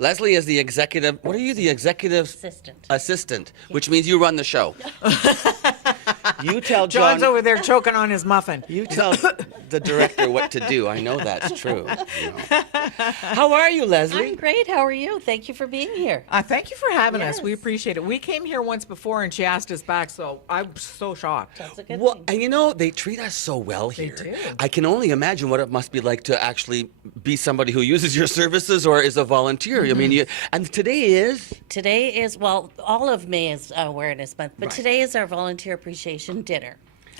Leslie is the executive. What are you? The executive assistant, which means you run the show. You tell John's over there choking on his muffin. You tell the director what to do. I know that's true. You know. How are you, Leslie? I'm great. How are you? Thank you for being here. Thank you for having us. We appreciate it. We came here once before and she asked us back, so I'm so shocked. That's a good Well, thing. and you know, they treat us so well here. They do. I can only imagine what it must be like to actually be somebody who uses your services or is a volunteer. I mean, and today is? Well, all of May is Awareness Month, but today is our Volunteer Appreciation Dinner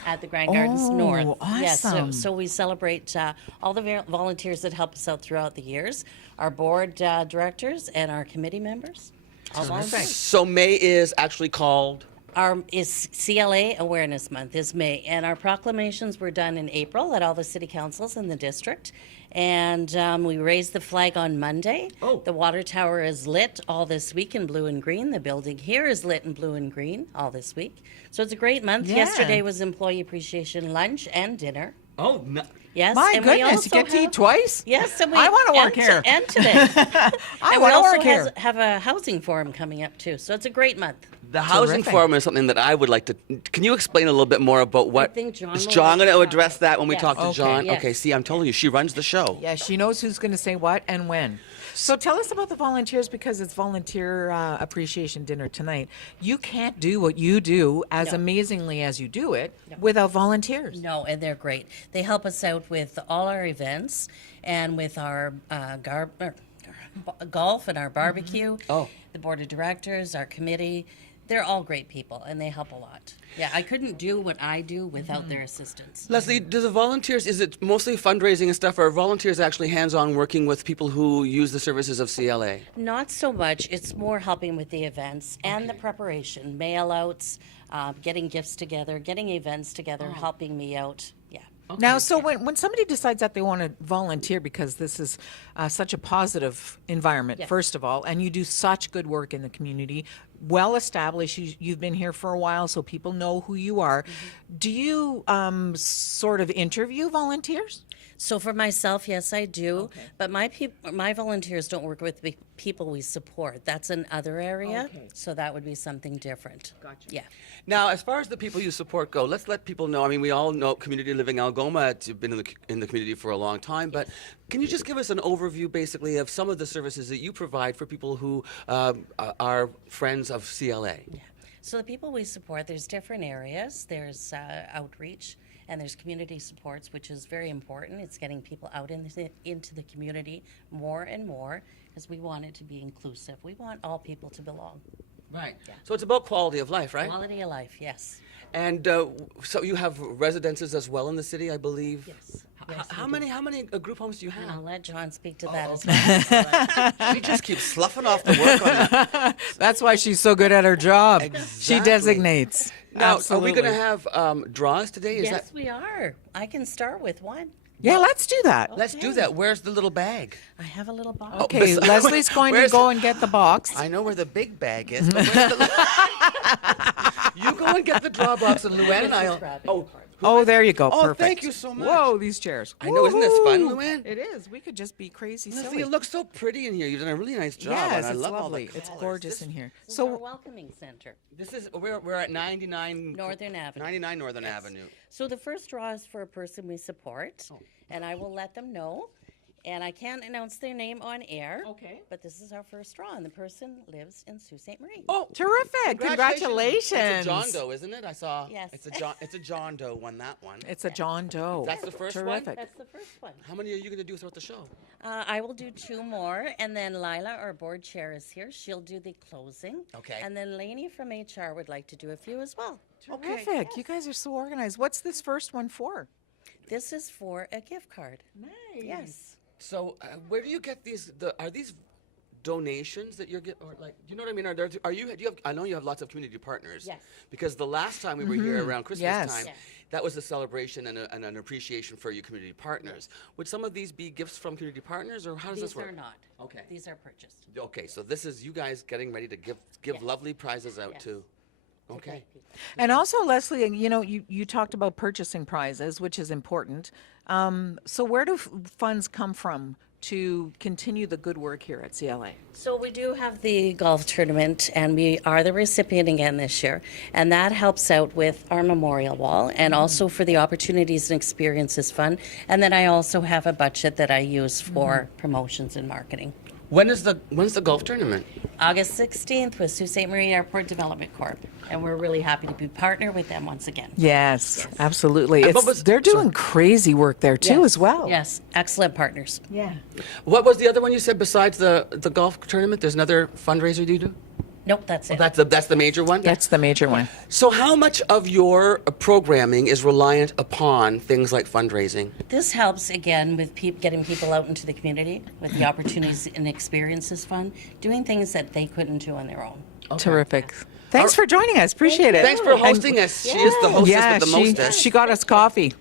at the Grand Gardens North. Awesome. Yes, so we celebrate all the volunteers that help us out throughout the years, our board directors and our committee members. All volunteers. So May is actually called? Is CLA Awareness Month is May, and our proclamations were done in April at all the city councils in the district, and we raised the flag on Monday. The water tower is lit all this week in blue and green. The building here is lit in blue and green all this week. So it's a great month. Yeah. Yesterday was Employee Appreciation Lunch and dinner. Oh, no. Yes, My and we goodness, you also get to eat twice? Yes, and I want to work here. And today. I and want to we work also here. have a housing forum coming up too. So it's a great month. The housing forum is something that I would like to. Can you explain a little bit more about what? I think John Is will John going to like to address talk. that when we Yes. talk to Okay, John? yes. Okay, see, I'm telling you, she runs the show. Yeah, she knows who's going to say what and when. So tell us about the volunteers, because it's Volunteer Appreciation Dinner tonight. You can't do what you do as amazingly as you do it without volunteers. No, and they're great. They help us out with all our events and with our golf and our barbecue. The board of directors, our committee. They're all great people, and they help a lot. Yeah, I couldn't do what I do without their assistance. Leslie, do the volunteers, is it mostly fundraising and stuff, or are volunteers actually hands-on working with people who use the services of CLA? Not so much. It's more helping with the events and the preparation, mail-outs, getting gifts together, getting events together, helping me out. Yeah. Now, so when somebody decides that they want to volunteer, because this is such a positive environment, first of all, and you do such good work in the community, well established, you've been here for a while, so people know who you are. Do you sort of interview volunteers? So for myself, yes, I do. But my volunteers don't work with the people we support. That's another area. So that would be something different. Gotcha. Yeah. Now, as far as the people you support go, let's let people know. I mean, we all know Community Living Algoma. You've been in the community for a long time, but can you just give us an overview, basically, of some of the services that you provide for people who are friends of CLA? Yeah. So the people we support, there's different areas. There's outreach. And there's community supports, which is very important. It's getting people out into the community more and more, because we want it to be inclusive. We want all people to belong. Right. Yeah. So it's about quality of life, right? Quality of life, yes. And so you have residences as well in the city, I believe? Yes. How many group homes do you have? I'll let John speak to that as well. She just keeps sloughing off the work on that. That's why she's so good at her job. She Exactly. designates. Now, Absolutely. are we going to have draws today? Is Yes, we are. I can start with one. Yeah, let's do that. Let's do that. Where's the little bag? I have a little box. Okay, Leslie's going to Where's- go and get the box. I know where the big bag is, but where's the little... You go and get the draw box, and Luann and I'll... Oh, there you go. Oh, Perfect. thank you so much. Whoa, these chairs. I know, isn't this fun, Woohoo. Luann? It is. We could just be crazy Leslie, silly. it looks so pretty in here. You've done a really nice job. Yes, and I it's love lovely. all the It's colors. gorgeous in here. This is our So, welcoming center. This is we're at 99 Northern Avenue. 99 Northern Avenue. So the first draw is for a person we support, and I will let them know. And I can't announce their name on air. Okay. But this is our first draw, and the person lives in Sault Ste. Marie. Oh, terrific. Congratulations. It's a John Doe, isn't it? I saw. Yes. It's a John Doe won that one. It's a John Doe. That's the first one? Terrific. That's the first one. How many are you going to do throughout the show? I will do two more, and then Lila, our board chair, is here. She'll do the closing. Okay. And then Lainey from HR would like to do a few as well. Terrific. You guys are so organized. What's this first one for? This is for a gift card. Nice. Yes. So, where do you get these? Are these donations that you're getting, or like, do you know what I mean? Are you? Do you have? I know you have lots of community partners. Yes. Because the last time we were here around Christmas Yes. time, Yes. that was a celebration and an appreciation for your community partners. Would some of these be gifts from community partners, or how does this These work? are not. Okay. These are purchased. Okay, so this is you guys getting ready to give Yes. lovely prizes out Yes. to. Okay. And also, Leslie, you talked about purchasing prizes, which is important. So where do funds come from to continue the good work here at CLA? So we do have the golf tournament, and we are the recipient again this year, and that helps out with our memorial wall, and also for the Opportunities and Experiences Fund. And then I also have a budget that I use for promotions and marketing. When's the golf tournament? August 16th with Sault Ste. Marie Airport Development Corp. And we're really happy to be partnered with them once again. Yes, absolutely. And what was- They're doing crazy work there too, as well. Yes, excellent partners. Yeah. What was the other one you said besides the golf tournament? There's another fundraiser you do? Nope, that's it. That's the major one? That's the major one. So how much of your programming is reliant upon things like fundraising? This helps again with getting people out into the community with the Opportunities and Experiences Fund, doing things that they couldn't do on their own. Terrific. Thanks for joining us. Appreciate it. Thanks for hosting us. She is the hostess Yeah, with the mostest. she got us coffee.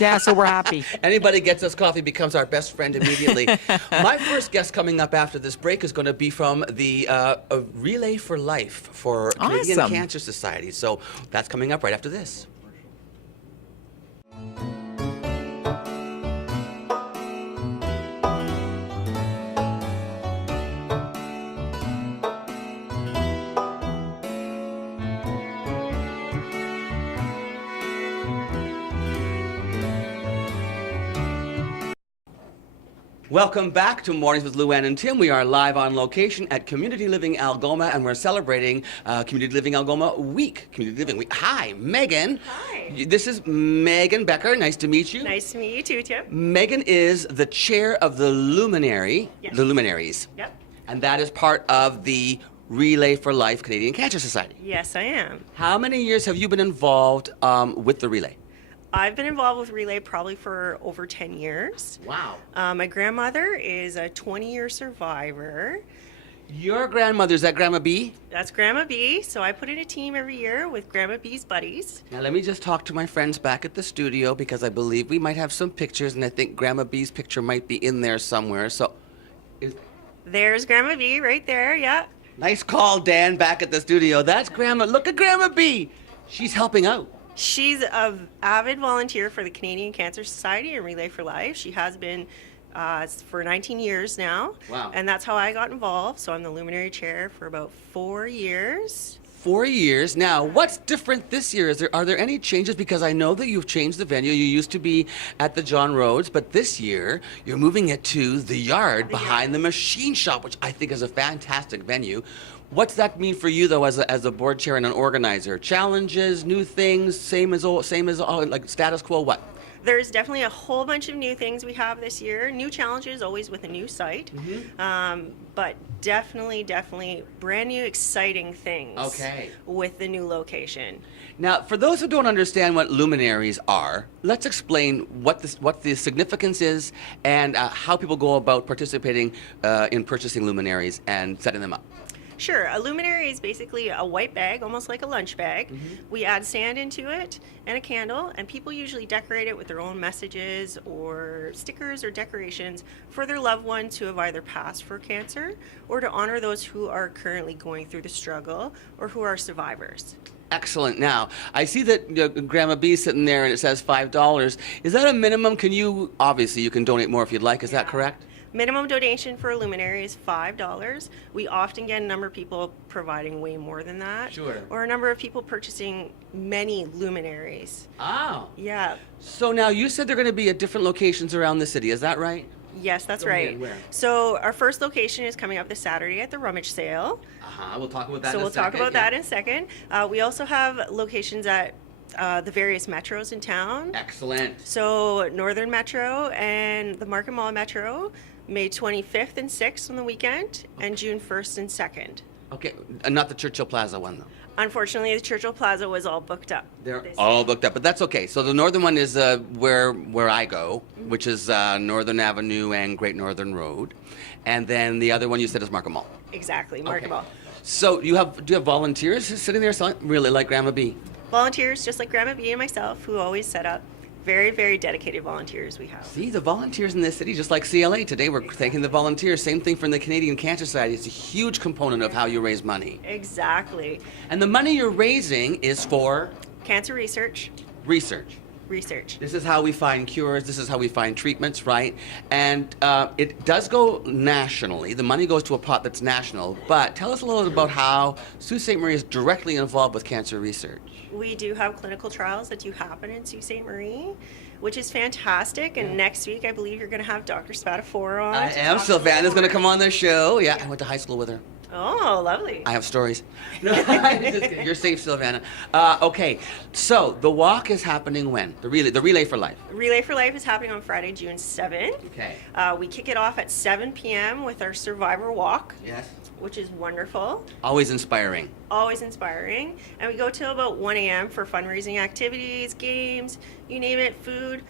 Yeah, so we're happy. Anybody gets us coffee becomes our best friend immediately. My first guest coming up after this break is going to be from the Relay for Life for Canadian Awesome. Cancer Society. So that's coming up right after this. Welcome back to Mornings with Luann and Tim. We are live on location at Community Living Algoma, and we're celebrating Community Living Algoma Week. Community Living Week. Hi, Megan. Hi. This is Megan Becker. Nice to meet you. Nice to meet you too, Tim. Megan is the chair of the Luminaries. Yep. And that is part of the Relay for Life Canadian Cancer Society. Yes, I am. How many years have you been involved with the Relay? I've been involved with Relay probably for over 10 years. Wow. My grandmother is a 20-year survivor. Your grandmother, is that Grandma B? That's Grandma B. So I put in a team every year with Grandma B's buddies. Now let me just talk to my friends back at the studio because I believe we might have some pictures, and I think Grandma B's picture might be in there somewhere. So, There's Grandma B right there, yeah. nice call, Dan, back at the studio. That's Grandma. Look at Grandma B. She's helping out. She's an avid volunteer for the Canadian Cancer Society and Relay for Life. She has been for 19 years now. Wow. And that's how I got involved. So I'm the luminary chair for about 4 years. 4 years. Now, what's different this year? Are there any changes? Because I know that you've changed the venue. You used to be at the John Rhodes, but this year you're moving it to the yard behind the machine shop, which I think is a fantastic venue. What's that mean for you, though, as a board chair and an organizer? Challenges, new things, same as like status quo, what? There's definitely a whole bunch of new things we have this year. New challenges, always with a new site. But definitely brand new, exciting things Okay. with the new location. Now, for those who don't understand what luminaries are, let's explain what the significance is and how people go about participating in purchasing luminaries and setting them up. Sure, a luminary is basically a white bag, almost like a lunch bag. We add sand into it and a candle, and people usually decorate it with their own messages or stickers or decorations for their loved ones who have either passed for cancer or to honor those who are currently going through the struggle or who are survivors. Excellent. Now, I see that Grandma B sitting there and it says $5. Is that a minimum? Obviously you can donate more if you'd like, is that correct? Minimum donation for a luminary is $5. We often get a number of people providing way more than that. Sure. Or a number of people purchasing many luminaries. Oh. Yeah. So now you said they're going to be at different locations around the city, is that right? Yes, that's Go ahead, right. where? So our first location is coming up this Saturday at the rummage sale. We'll talk about that So in a we'll second. talk about that in a second. We also have locations at the various metros in town. Excellent. So Northern Metro and the Market Mall Metro, May 25th and 6th on the weekend, and June 1st and 2nd. Okay, not the Churchill Plaza one, though. Unfortunately, the Churchill Plaza was all booked up. They're this all year. booked up, but that's okay. So the northern one is where I go, which is Northern Avenue and Great Northern Road. And then the other one you said is Market Mall. Exactly, Market Okay. Mall. So do you have volunteers sitting there selling, really like Grandma B? Volunteers, just like Grandma B and myself, who always set up. Very, very dedicated volunteers we have. See, the volunteers in this city, just like CLA, today we're thanking the volunteers. Same thing from the Canadian Cancer Society. It's a huge component of how you raise money. Exactly. And the money you're raising is for Cancer research. research. research. This is how we find cures. This is how we find treatments, right? And it does go nationally. The money goes to a pot that's national. But tell us a little bit about how Sault Ste. Marie is directly involved with cancer research. We do have clinical trials that do happen in Sault Ste. Marie, which is fantastic. And next week, I believe you're going to have Dr. Spatafora on. I am. Savannah's going to come on the show. Yeah, I went to high school with her. Oh, lovely. I have stories. No, I'm just kidding. You're safe, Savannah. Okay, so the walk is happening when? The Relay for Life. Relay for Life is happening on Friday, June 7th. Okay. We kick it off at 7 p.m. with our Survivor Walk, Yes. which is wonderful, Always inspiring. always inspiring. And we go till about 1 a.m. for fundraising activities, games, you name it, food.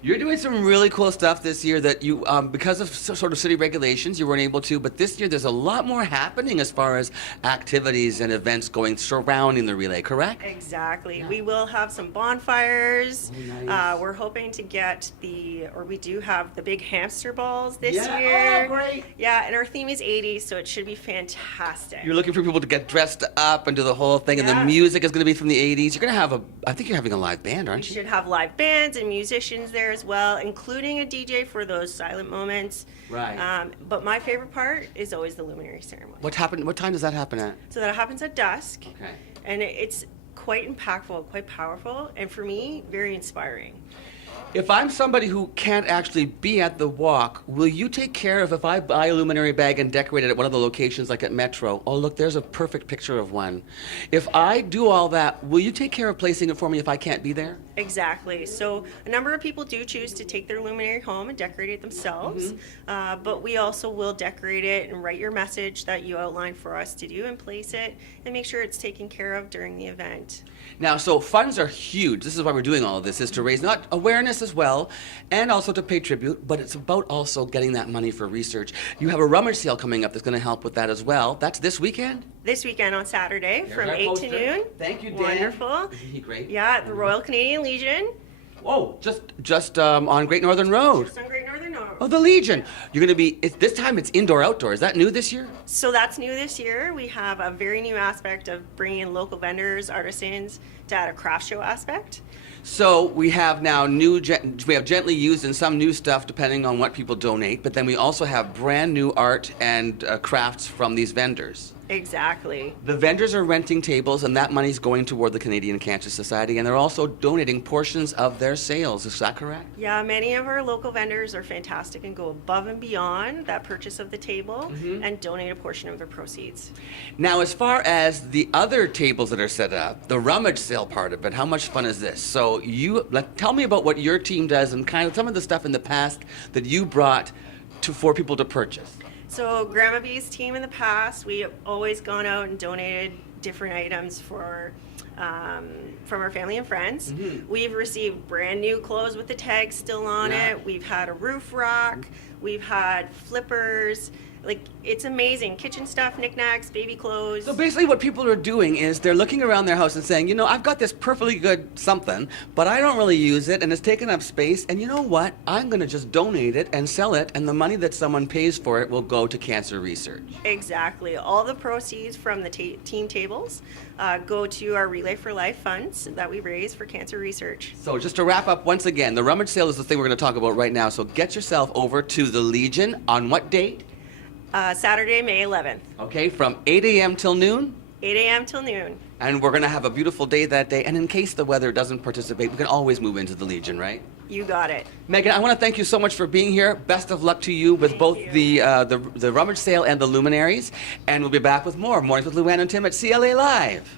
You're doing some really cool stuff this year that you, because of sort of city regulations, you weren't able to. But this year, there's a lot more happening as far as activities and events going surrounding the relay. Correct? Exactly. We will have some bonfires. Oh, nice. We're hoping to get we do have the big hamster balls this Yeah. year. Oh, great. Yeah, and our theme is 80s, so it should be fantastic. You're looking for people to get dressed up and do the whole thing, and the Yeah. music is going to be from the 80s. You're going to have I think you're having a live band, We aren't you? should have live bands and musicians there as well, including a DJ for those silent moments. Right. But my favorite part is always the luminary ceremony. What time does that happen at? So that happens at dusk. Okay. And it's quite impactful, quite powerful, and for me, very inspiring. If I'm somebody who can't actually be at the walk, will you take care of if I buy a luminary bag and decorate it at one of the locations like at Metro? Oh, look, there's a perfect picture of one. If I do all that, will you take care of placing it for me if I can't be there? Exactly. So a number of people do choose to take their luminary home and decorate it themselves, but we also will decorate it and write your message that you outlined for us to do and place it and make sure it's taken care of during the event. Now, so funds are huge. This is why we're doing all of this, is to raise not awareness as well, and also to pay tribute, but it's about also getting that money for research. You have a rummage sale coming up that's going to help with that as well. That's this weekend? This weekend on Saturday from 8 to noon. Thank you, Dan. Wonderful. Isn't he great? Yeah, at the Royal Canadian Legion, Whoa, just on Great Northern Road. just on Great Northern Road. Oh, the Legion. You're going to be, this time it's indoor-outdoor. Is that new this year? So that's new this year. We have a very new aspect of bringing in local vendors, artisans, to add a craft show aspect. So we have now we have gently used and some new stuff depending on what people donate, but then we also have brand new art and crafts from these vendors. Exactly. The vendors are renting tables, and that money's going toward the Canadian Cancer Society, and they're also donating portions of their sales. Is that correct? Yeah, many of our local vendors are fantastic and go above and beyond that purchase of the table and donate a portion of their proceeds. Now, as far as the other tables that are set up, the rummage sale part of it, how much fun is this? So tell me about what your team does and kind of some of the stuff in the past that you brought for people to purchase. So Grandma B's team in the past, we have always gone out and donated different items from our family and friends. We've received brand new clothes with the tags still on it. We've had a roof rack. We've had flippers. Like, it's amazing. Kitchen stuff, knickknacks, baby clothes. So basically what people are doing is they're looking around their house and saying, you know, I've got this perfectly good something, but I don't really use it, and it's taking up space, and you know what? I'm going to just donate it and sell it, and the money that someone pays for it will go to cancer research. Exactly. All the proceeds from the team tables go to our Relay for Life funds that we raise for cancer research. So just to wrap up once again, the rummage sale is the thing we're going to talk about right now, so get yourself over to the Legion on what date? Saturday, May 11th, Okay, from 8 a.m. till noon? 8 a.m. till noon. And we're going to have a beautiful day that day. And in case the weather doesn't participate, we can always move into the Legion, right? You got it. Megan, I want to thank you so much for being here. Best of luck to you with Thank both you. the rummage sale and the luminaries. And we'll be back with more Mornings with Luann and Tim at CLA Live.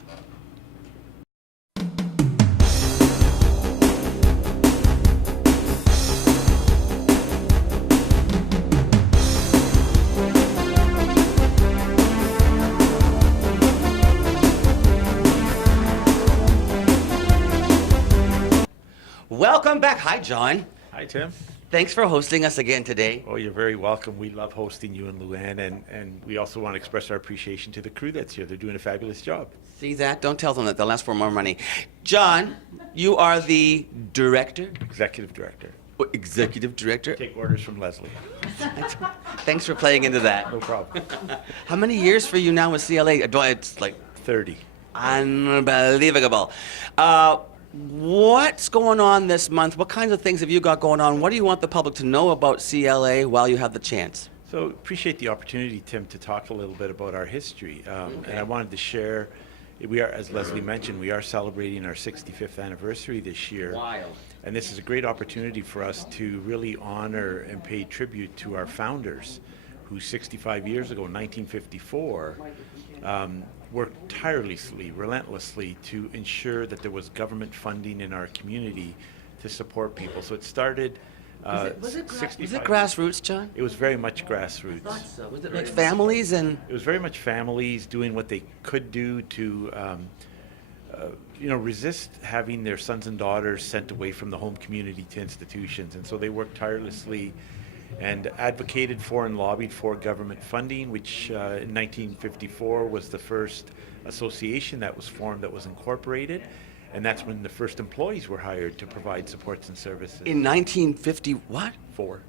Welcome back. Hi, John. Hi, Tim. Thanks for hosting us again today. Oh, you're very welcome. We love hosting you and Luann, and we also want to express our appreciation to the crew that's here. They're doing a fabulous job. See that? Don't tell them that. They'll ask for more money. John, you are the director? Executive Director. Executive director? Take orders from Leslie. Thanks for playing into that. No problem. How many years for you now with CLA? It's like 30. unbelievable. What's going on this month? What kinds of things have you got going on? What do you want the public to know about CLA while you have the chance? So appreciate the opportunity, Tim, to talk a little bit about our history. And I wanted to share, we are, as Leslie mentioned, we are celebrating our 65th anniversary this year. Wild. And this is a great opportunity for us to really honor and pay tribute to our founders, who 65 years ago, in 1954, worked tirelessly, relentlessly to ensure that there was government funding in our community to support people. So it started Was it 65 grassroots, John? It was very much grassroots. So was it like families and? It was very much families doing what they could do to, resist having their sons and daughters sent away from the home community to institutions. And so they worked tirelessly and advocated for and lobbied for government funding, which in 1954 was the first association that was formed that was incorporated. And that's when the first employees were hired to provide supports and services. In 1950, what? 4.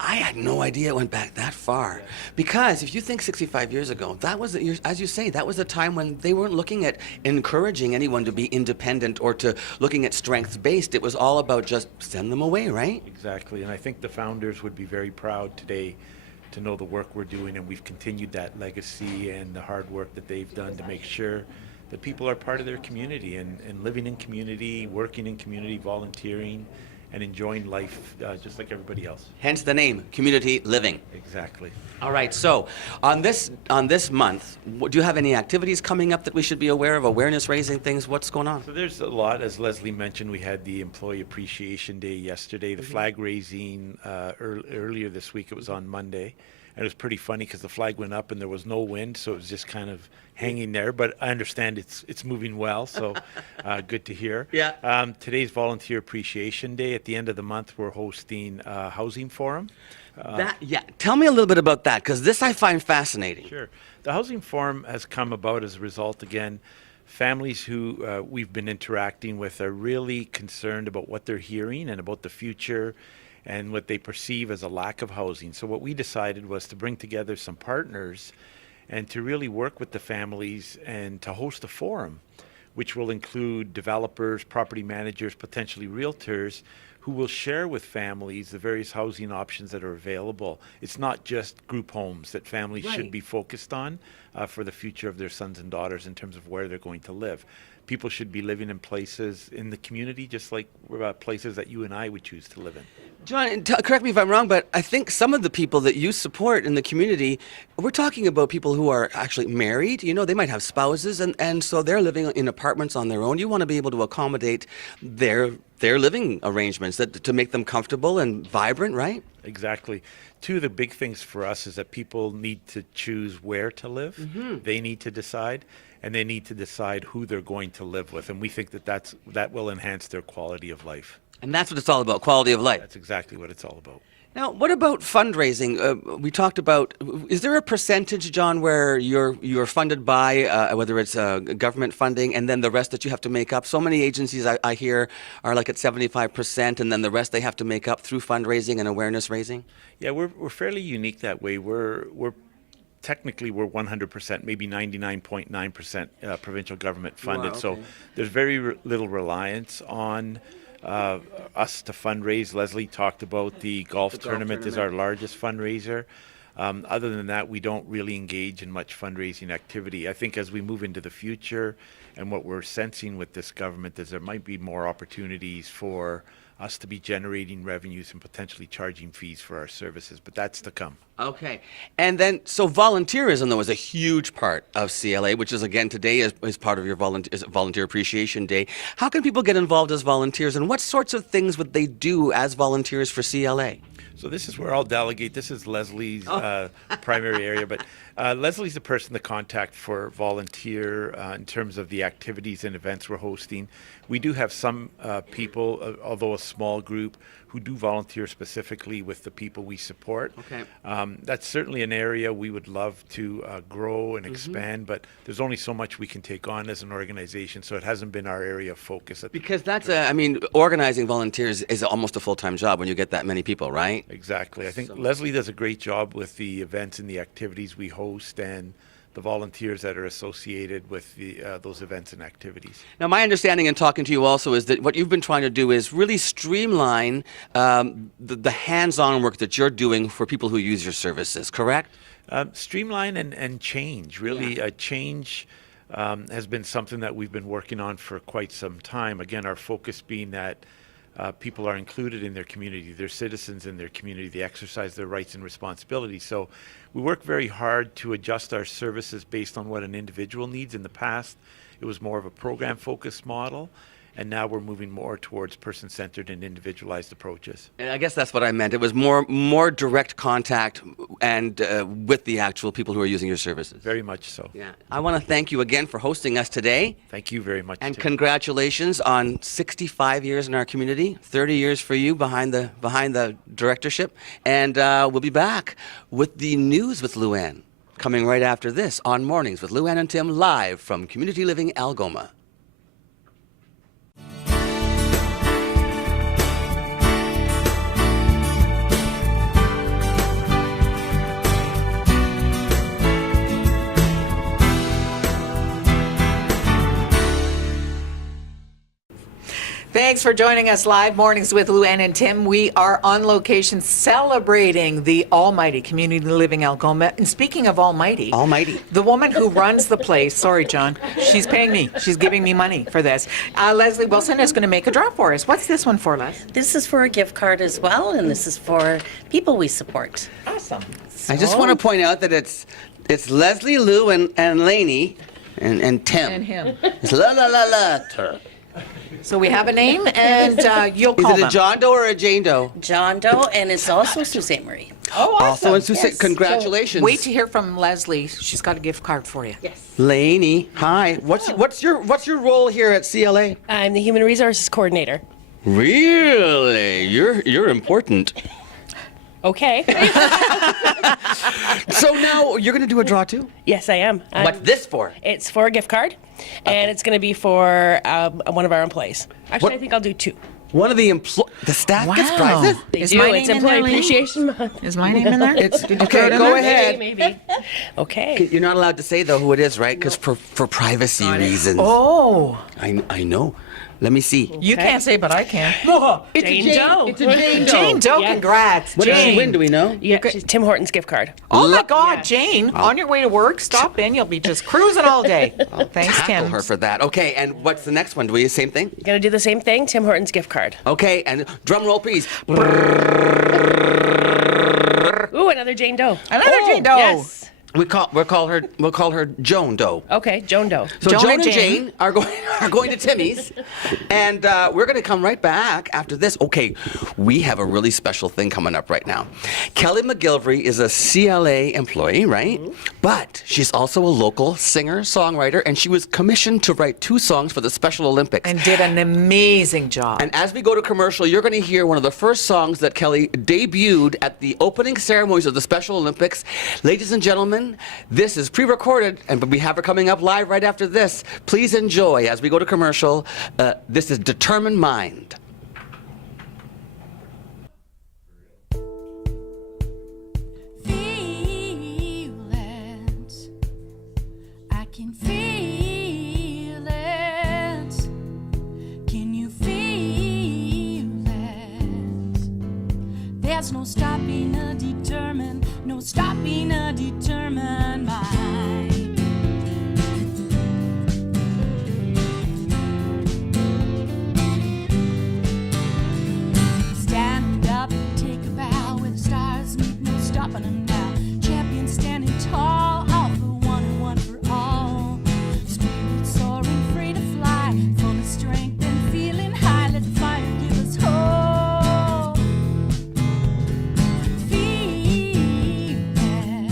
I had no idea it went back that far. Because if you think 65 years ago, that was, as you say, that was a time when they weren't looking at encouraging anyone to be independent or to looking at strengths-based. It was all about just send them away, right? Exactly, and I think the founders would be very proud today to know the work we're doing, and we've continued that legacy and the hard work that they've done to make sure that people are part of their community and living in community, working in community, volunteering, and enjoying life just like everybody else. Hence the name, community living. Exactly. All right, so on this month, do you have any activities coming up that we should be aware of, awareness raising things? What's going on? So there's a lot. As Leslie mentioned, we had the Employee Appreciation Day yesterday, the flag raising earlier this week. It was on Monday. And it was pretty funny because the flag went up and there was no wind, so it was just kind of hanging there. But I understand it's moving well, so good to hear. Yeah. Today's Volunteer Appreciation Day. At the end of the month, we're hosting a housing forum. Tell me a little bit about that, because this I find fascinating. Sure. The housing forum has come about as a result, again, families who we've been interacting with are really concerned about what they're hearing and about the future and what they perceive as a lack of housing. So what we decided was to bring together some partners and to really work with the families and to host a forum, which will include developers, property managers, potentially realtors, who will share with families the various housing options that are available. It's not just group homes that families should be focused on for the future of their sons and daughters in terms of where they're going to live. People should be living in places in the community just like places that you and I would choose to live in. John, correct me if I'm wrong, but I think some of the people that you support in the community, we're talking about people who are actually married. You know, they might have spouses, and so they're living in apartments on their own. You want to be able to accommodate their living arrangements to make them comfortable and vibrant, right? Exactly. Two of the big things for us is that people need to choose where to live. They need to decide, and they need to decide who they're going to live with. And we think that will enhance their quality of life. And that's what it's all about, quality of life. That's exactly what it's all about. Now, what about fundraising? We talked about, is there a percentage, John, where you're funded by, whether it's government funding, and then the rest that you have to make up? So many agencies I hear are like at 75%, and then the rest they have to make up through fundraising and awareness raising? Yeah, we're fairly unique that way. We're technically we're 100%, maybe 99.9% provincial government funded. Wow, okay. So there's very little reliance on us to fundraise. Leslie talked about the golf tournament is our largest fundraiser. Other than that, we don't really engage in much fundraising activity. I think as we move into the future and what we're sensing with this government is there might be more opportunities for us to be generating revenues and potentially charging fees for our services, but that's to come. Okay. And then, so volunteerism, though, is a huge part of CLA, which is, again, today is part of your Volunteer Appreciation Day. How can people get involved as volunteers, and what sorts of things would they do as volunteers for CLA? So this is where I'll delegate. This is Leslie's primary area, but Leslie's the person to contact for volunteer in terms of the activities and events we're hosting. We do have some people, although a small group, who do volunteer specifically with the people we support. Okay. That's certainly an area we would love to grow and expand, but there's only so much we can take on as an organization, so it hasn't been our area of focus. Because that's organizing volunteers is almost a full-time job when you get that many people, right? Exactly. I think Leslie does a great job with the events and the activities we host and the volunteers that are associated with those events and activities. Now, my understanding in talking to you also is that what you've been trying to do is really streamline the hands-on work that you're doing for people who use your services, correct? Streamline and change. Really, change has been something that we've been working on for quite some time. Again, our focus being that people are included in their community, they're citizens in their community, they exercise their rights and responsibilities. So we work very hard to adjust our services based on what an individual needs. In the past, it was more of a program-focused model, and now we're moving more towards person-centered and individualized approaches. And I guess that's what I meant. It was more direct contact and with the actual people who are using your services. Very much so. Yeah. I want to thank you again for hosting us today. Thank you very much. And Tim. congratulations on 65 years in our community, 30 years for you behind the directorship. And we'll be back with the news with Luann coming right after this on Mornings with Luann and Tim, live from Community Living Algoma. Thanks for joining us live Mornings with Luann and Tim. We are on location celebrating the almighty Community Living Algoma. And speaking of almighty, the woman who runs the place, sorry, John, she's paying me. She's giving me money for this. Leslie Wilson is going to make a draw for us. What's this one for, Les? This is for a gift card as well, and this is for people we support. Awesome. I just want to point out that it's Leslie, Lou, and Lainey, and Tim. And him. It's la la la la. So we have a name, and you'll call Is it them. a John Doe or a Jane Doe? John Doe, and it's also Sault Ste. Marie. Oh, awesome. Also in Sault Ste. Yes. Congratulations. Wait to hear from Leslie. She's got a gift card for you. Yes. Lainey, hi. What's your role here at CLA? I'm the Human Resources Coordinator. Really? You're important. Okay. So now you're going to do a draw too? Yes, I am. What's this for? It's for a gift card, and it's going to be for one of our employees. Actually, What- I think I'll do two. One of the staff gets Wow. prizes? They Is do. my It's name in Employee there, Lee? Appreciation Month. Is my name in there? It's Did you okay. throw it in Go there? ahead. Maybe. Okay. You're not allowed to say though who it is, right? Because for privacy reasons. Oh, I know. Let me see. you Okay. can't say, but I can. It's Jane a Jane Doe. It's a Jane Doe. Jane Doe, Yes. congrats. What did she Jane. win? Do we know? Yeah, she's Tim Hortons gift card. Oh my God, Yes. Jane! On your way to work, stop in. You'll be just cruising all day. Thanks, Tackle Tim. her for that. Okay, and what's the next one? Do we do the same thing? Gonna do the same thing. Tim Hortons gift card. Okay, and drum roll, please. Ooh, another Jane Doe. Another Jane Doe. Yes. We'll call her Joan Doe. Okay, Joan Doe. So Joan Joan and and Jane. Jane are going to Timmy's, and we're going to come right back after this. Okay, we have a really special thing coming up right now. Kelly McGilvery is a CLA employee, right? But she's also a local singer, songwriter, and she was commissioned to write 2 songs for the Special Olympics. And did an amazing job. And as we go to commercial, you're going to hear one of the first songs that Kelly debuted at the opening ceremonies of the Special Olympics. Ladies and gentlemen, this is pre-recorded, and we have her coming up live right after this. Please enjoy as we go to commercial. This is Determined Mind. Feel it. I can feel it. Can you feel it? There's no stopping a determined, no stopping a determined mind. Stand up, take a bow, where the stars meet, no stopping them now. Champion standing tall, all for one and one for all. Spirit soaring, free to fly, full of strength and feeling high. Let the fire give us hope. Feel it.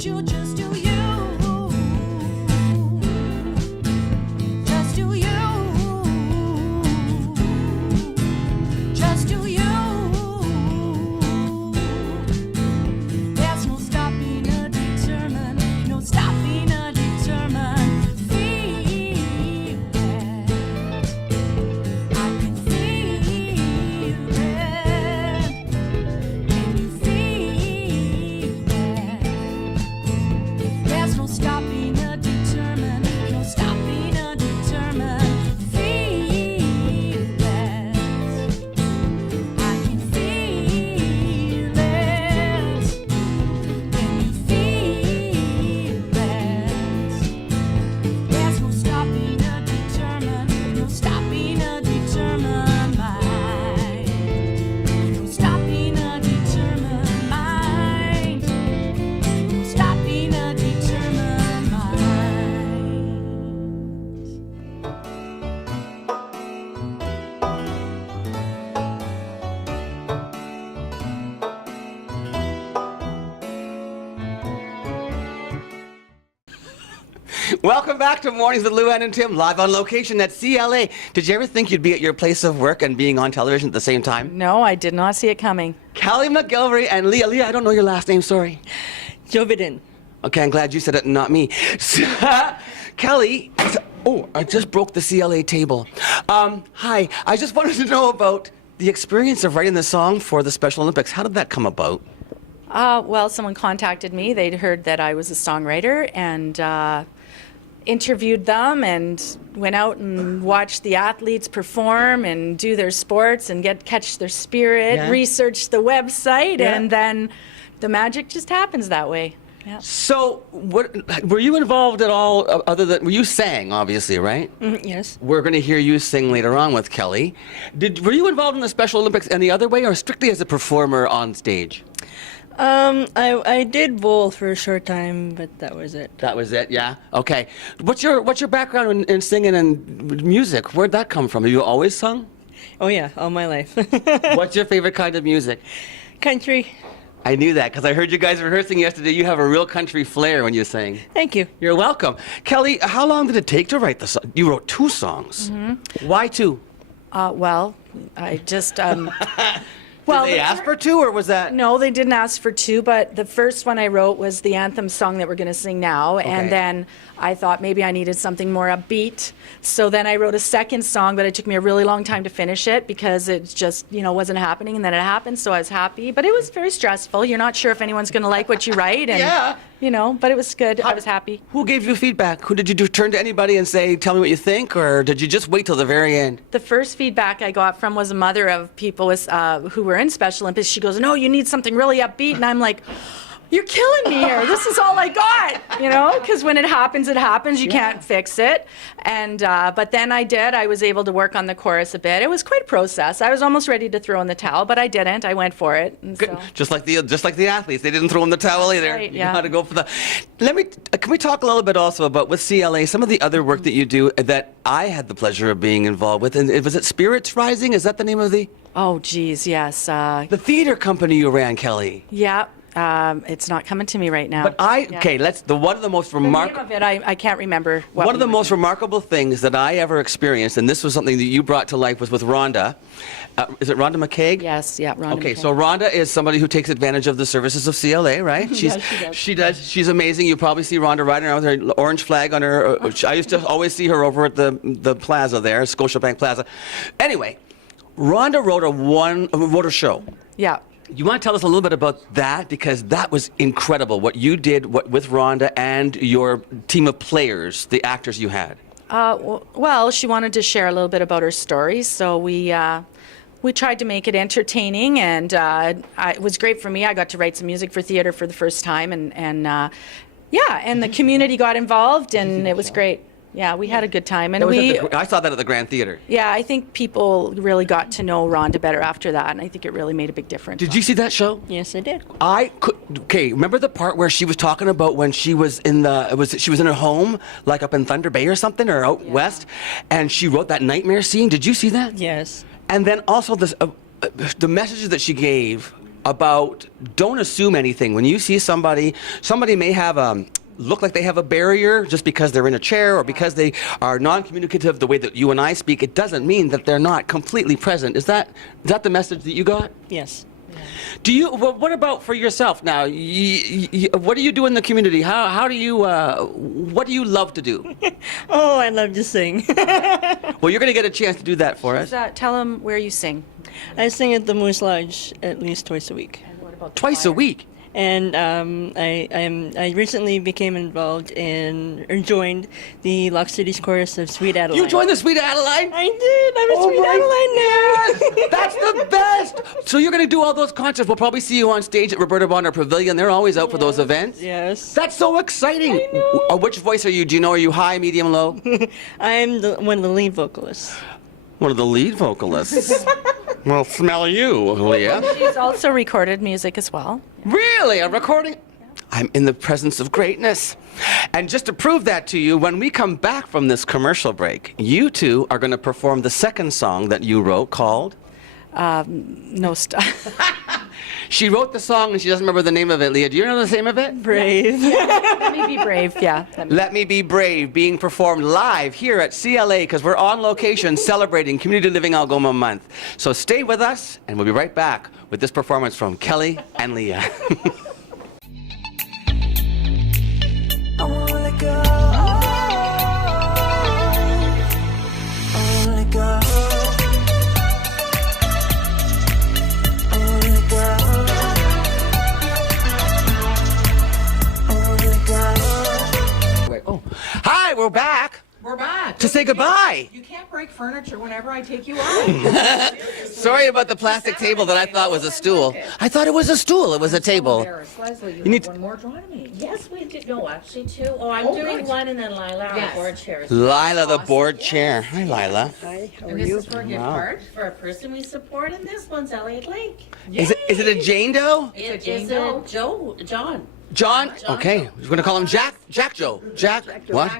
Won't you just do you? Just do you. Just do you. There's no stopping a determined, no stopping a determined feeling. I can feel it. Can you feel it? There's no stopping a determined, no stopping a determined feeling. I can feel it. Can you feel it? There's no stopping a determined, no stopping a determined mind. No stopping a determined mind. No stopping a determined mind. Welcome back to Mornings with Lou Ann and Tim, live on location at CLA. Did you ever think you'd be at your place of work and being on television at the same time? No, I did not see it coming. Kelly McGilvery and Leah. Leah, I don't know your last name, sorry. Jovidin. Okay, I'm glad you said it and not me. Kelly, oh, I just broke the CLA table. Hi, I just wanted to know about the experience of writing the song for the Special Olympics. How did that come about? Well, someone contacted me. They'd heard that I was a songwriter and interviewed them and went out and watched the athletes perform and do their sports and catch their spirit, Yeah. research the website, Yeah. and then the magic just happens that way. Yeah. So, what were you involved at all other than, were you sang, obviously, right? Yes. We're going to hear you sing later on with Kelly. Were you involved in the Special Olympics any other way or strictly as a performer on stage? I did bowl for a short time, but that was it. That was it, yeah? Okay. What's your background in singing and music? Where'd that come from? Have you always sung? Oh yeah, all my life. What's your favorite kind of music? Country. I knew that because I heard you guys rehearsing yesterday. You have a real country flair when you sing. Thank you. You're welcome. Kelly, how long did it take to write the song? You wrote 2 songs. Mm-hmm. Why 2? Well, I just Did they ask for 2 or was that? No, they didn't ask for 2, but the first one I wrote was the anthem song that we're going to sing now. Okay. And then I thought maybe I needed something more upbeat. So then I wrote a second song, but it took me a really long time to finish it because it just, wasn't happening. And then it happened, so I was happy. But it was very stressful. You're not sure if anyone's going to like what you write. And, Yeah. But it was good. I was happy. Who gave you feedback? Who did you turn to anybody and say, tell me what you think? Or did you just wait till the very end? The first feedback I got from was a mother of people who were in Special Olympics. She goes, no, you need something really upbeat. And I'm like, you're killing me here. This is all I got, because when it happens, you can't fix it. And but then I was able to work on the chorus a bit. It was quite a process. I was almost ready to throw in the towel, but I didn't. I went for it. And Good. so. Just like the athletes, they didn't throw in the towel either. right, You yeah. know how to go for the. Can we talk a little bit also about with CLA some of the other work that you do that I had the pleasure of being involved with? And was it Spirits Rising? Is that the name of the Oh, geez, yes. the theater company you ran, Kelly? Yeah. It's not coming to me right now. But one of the most The name remarkable. of it, I can't remember. What One of the we were most doing. remarkable things that I ever experienced, and this was something that you brought to life, was with Rhonda. Is it Rhonda McCaig? Yes, yeah, Rhonda Okay, McCaig. so Rhonda is somebody who takes advantage of the services of CLA, right? Yes, she does. She's amazing. You probably see Rhonda riding around with her orange flag on her. I used to always see her over at the plaza there, Scotiabank Plaza. Anyway, Rhonda wrote a show. Yeah. You want to tell us a little bit about that? Because that was incredible, what you did with Rhonda and your team of players, the actors you had. Well, she wanted to share a little bit about her story, so we tried to make it entertaining, and it was great for me. I got to write some music for theater for the first time, and the community got involved, and it was great. Yeah, we had a good time, and I saw that at the Grand Theater. Yeah, I think people really got to know Rhonda better after that, and I think it really made a big difference. Did you see that show? Yes, I did. Remember the part where she was talking about when she was in her home, like up in Thunder Bay or something, or out west, and she wrote that nightmare scene? Did you see that? Yes. And then also the messages that she gave about don't assume anything. When you see somebody may have look like they have a barrier just because they're in a chair or because they are non-communicative the way that you and I speak. It doesn't mean that they're not completely present. Is that the message that you got? Yes. Do you? Well, what about for yourself now? What do you do in the community? How do you? What do you love to do? Oh, I love to sing. Well, you're going to get a chance to do that for us. Tell them where you sing. I sing at the Moose Lodge at least twice a week. Twice a week. And I recently became involved in or joined the Lock Cities chorus of Sweet Adeline. You joined the Sweet Adeline? I did. I'm a Oh Sweet my Adeline now. That's the best. So you're going to do all those concerts. We'll probably see you on stage at Roberta Bonner Pavilion. They're always out for those events. Yes. That's so exciting. Which voice are you? Do you know? Are you high, medium, low? I'm one of the lead vocalists. One of the lead vocalists. Well, smell you, Leah. She's also recorded music as well. Really? A recording? I'm in the presence of greatness. And just to prove that to you, when we come back from this commercial break, you two are going to perform the second song that you wrote called? No stuff. She wrote the song and she doesn't remember the name of it. Leah, do you know the name of it? Brave. Let me be brave. Yeah. Let Me Be Brave, being performed live here at CLA because we're on location celebrating Community Living Algoma Month. So stay with us and we'll be right back with this performance from Kelly and Leah. I wanna go. I wanna go. I wanna go. I wanna go. Wait, oh. Hi, we're back We're back. to say goodbye. You can't break furniture whenever I take you out. Sorry about the plastic table that I thought was a stool. I thought it was a stool. It was a table. Leslie, you need have one more drawn to me. Yes, we did. No, actually two. Oh, I'm doing one and then Lila on Yes. the board chairs. Lila, the board chair. Hi, Lila. Hi, how are you? This is for a gift card for a person we support, and this one's Elliot Lake. Is it a Jane Doe? It Jane is Doe? John. John? Okay. We're going to call him Jack. Jack Joe. Jack. What?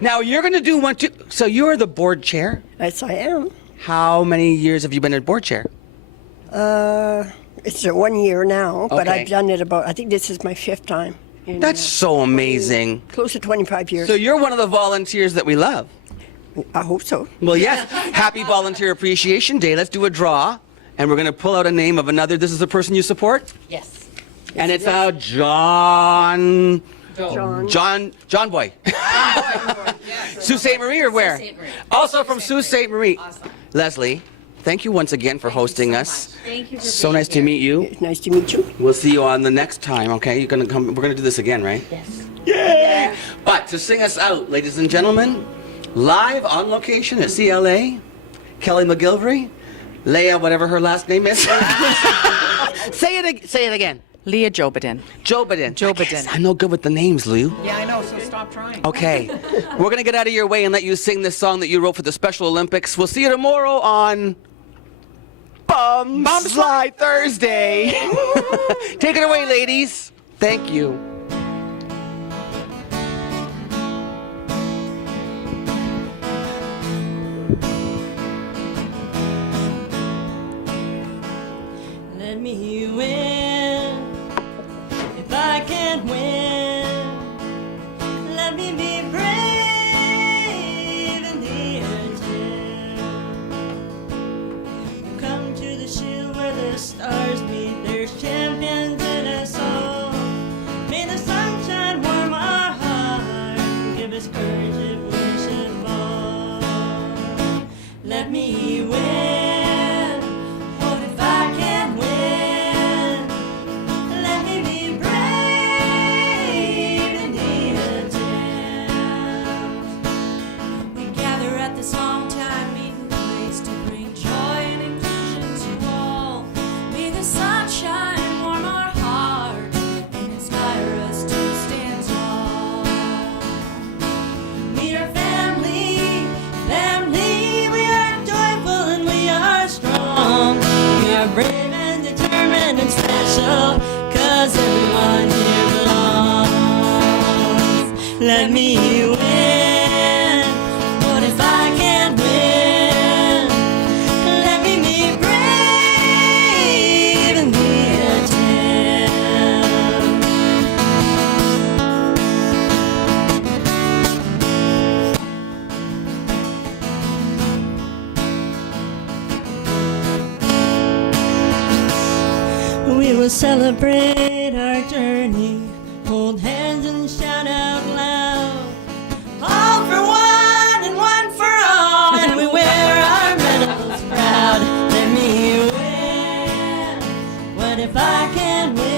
Now you're going to do one too. So you're the board chair. Yes, I am. How many years have you been a board chair? It's 1 year now, but Okay. I've done it I think this is my 5th time. In, That's so amazing. close to 25 years. So you're one of the volunteers that we love. I hope so. Well, yes. Happy Volunteer Appreciation Day. Let's do a draw, and we're going to pull out a name of another. This is the person you support, Yes. and it's John. John Boy. Sault Ste. Marie or where? Sault Ste. Marie. Also from Sault Ste. Marie. Leslie, thank you once again for hosting us. Thank you for So being nice to here. meet you. It's nice to meet you. We'll see you on the next time, okay? You're gonna come. We're gonna do this again, right? Yes. Yeah. But to sing us out, ladies and gentlemen, live on location at CLA, Kelly McGilvery, Leah, whatever her last name is. Say it again. Leah Jobadin. Jobadin. Jobadin. I'm no good with the names, Lou. Yeah, I know, so stop trying. Okay. We're going to get out of your way and let you sing this song that you wrote for the Special Olympics. We'll see you tomorrow on Bum Slide Thursday. Take it away, ladies. Thank you. Let me win. If I can't win, let me be brave in the attempt. Come to the shield where the stars meet. There's champions in us all. May the sunshine warm our heart. Give us courage if we should fall. Let me win. What if I can't win? Let me be brave in the attempt. We gather at this long-time meeting place to bring joy and inclusion to all. May the sunshine warm our heart and inspire us to stand tall. We are family, we are joyful and we are strong. We are brave and determined and special, 'cause everyone here belongs. Let me win. What if I can't win? Let me be brave. We will celebrate our journey, hold hands and shout out loud. All for one and one for all, and we wear our medals proud. Let me win. What if I can win?